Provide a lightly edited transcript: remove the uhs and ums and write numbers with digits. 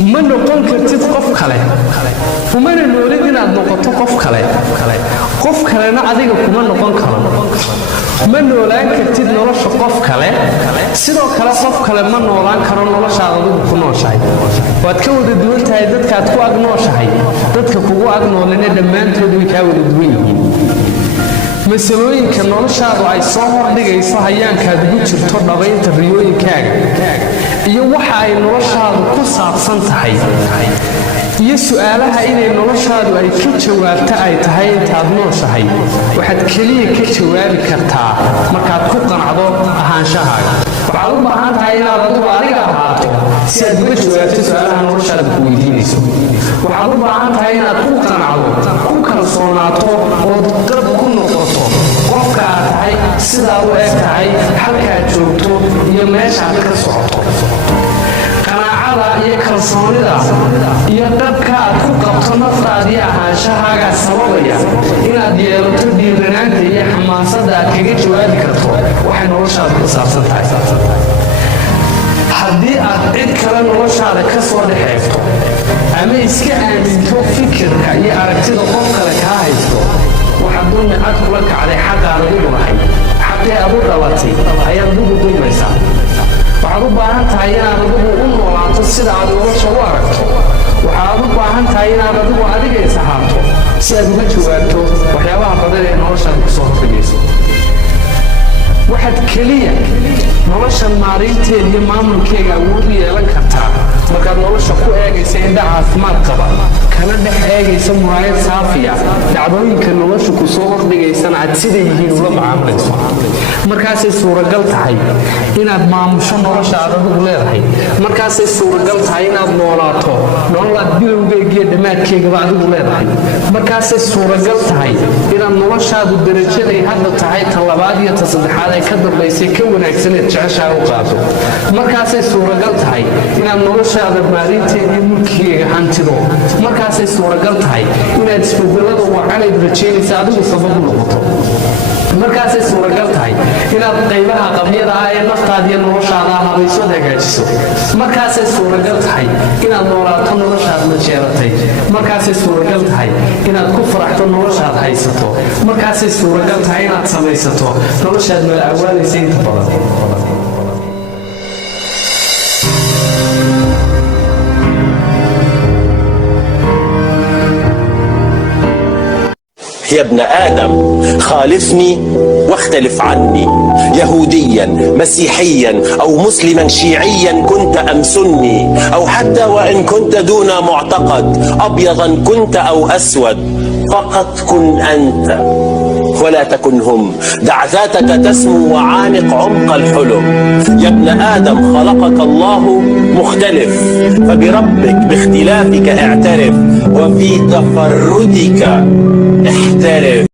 ما نقول كرتيد قف خله وما نقول إن النقطة قف خله قف خله نعدي كم نقول كلام ما نقول كرتيد نلاش قف خله سيرو خله قف خله ما نقول كرام نلاش عدو كنا شيء وأتكود الدول تهدد كاتكو أجنو شيء تدك كو أجنو لأن دمان تدوي كود الدوين مسؤولين كانوا شاطوا أي صهر دقي صهيان كادجو شرطة نبين تريوين كاج يوحى أي نرشاد قصة صنتحي يسألها إن نرشاد أي كتشوار تأي تهاي تابنو صحي واحد كليه كتشوار كرتا مركب كوكا عضو عن شهر بعضهم بعض هاي نادوا عليها هاتو سيد كتشوار تسألها نرشاد كويدينيسو وبعضهم بعض هاي نادوا كوكا عضو كوكا صناتو وضرب كل نقطة qofka aad tahay sida uu eeg tahay halka aad joogto iyo meesha aad ka socoto qanaacada iyo kalsoonida iyo dadka aad ku qabto naftaada iyo ahaanshahaaga sababaya inaad yeelato dhiiranaanta iyo xamaasadda aad kaga jawaabi karto waxay noloshaada ku saabsan tahay haddii aad cid kale noloshaada ka soo dhexeegto ama iska aaminto fikirka iyo aragtida qof kale kaa haysto waxaad dulmi cad kula kacday xaqaada ugu lahayd xaqii aad u dhalatay ayaad ugu dulmaysaa waxaad u baahan tahay inaad adigu u noolaato sida aad nolosha u aragto waxaad u baahan tahay inaad adigu adiga isahaato si aad uga jawaabto waxyaabaha badan ee noloshaada kusoo horfagayso waxaad keliya nolosha maareynteeda iyo maamulkeega awood u yeelan kartaa markaad nolosha ku eegaysa indha caafimaad qaba kana dhex eegaysa muraayad saafiya dhacdooyinka nolosha ku soo hordhigaysana aad sida yihiin ula macaamilayso markaasay suuragal tahay inaad maamusho nolosha aad adigu leedahay markaasay suuragal tahay inaad noolaato nolol aad bilowgeega iyo dhammaadkeegaba adigu leedahay markaasay suuragal tahay inaad noloshaadu darajaday hadda tahay ta labaad iyo ta saddexaad ay ka dambaysay ka wanaagsaneed jeceshaa u qaado markaasay suuragal tahay inaad noloshaada maarinteeda iyo mulkigeega hantido markaasay suuragal tahay inaad isbedelada wacanayd rajaynaysa adigu sabab u noqoto markaasay suuragal tahay inaad qaybaha qabyada ah ee naftaada iyo noloshaada habayso hagaajiso markaasay suuragal tahay inaad noolaato noloshaad la jeeratay markaasay suuragal tahay inaad ku faraxto noloshaad haysato markaasay suuragal tahay inaad samaysato noloshaad mala awaanaysa inta badan يا ابن آدم خالفني واختلف عني يهوديا مسيحيا أو مسلما شيعيا كنت أم سني أو حتى وإن كنت دون معتقد أبيضا كنت أو أسود فقط كن أنت ولا تكن هم دع ذاتك تسمو وعانق عمق الحلم يا ابن آدم خلقك الله مختلف فبربك باختلافك اعترف وفي تفردك احترف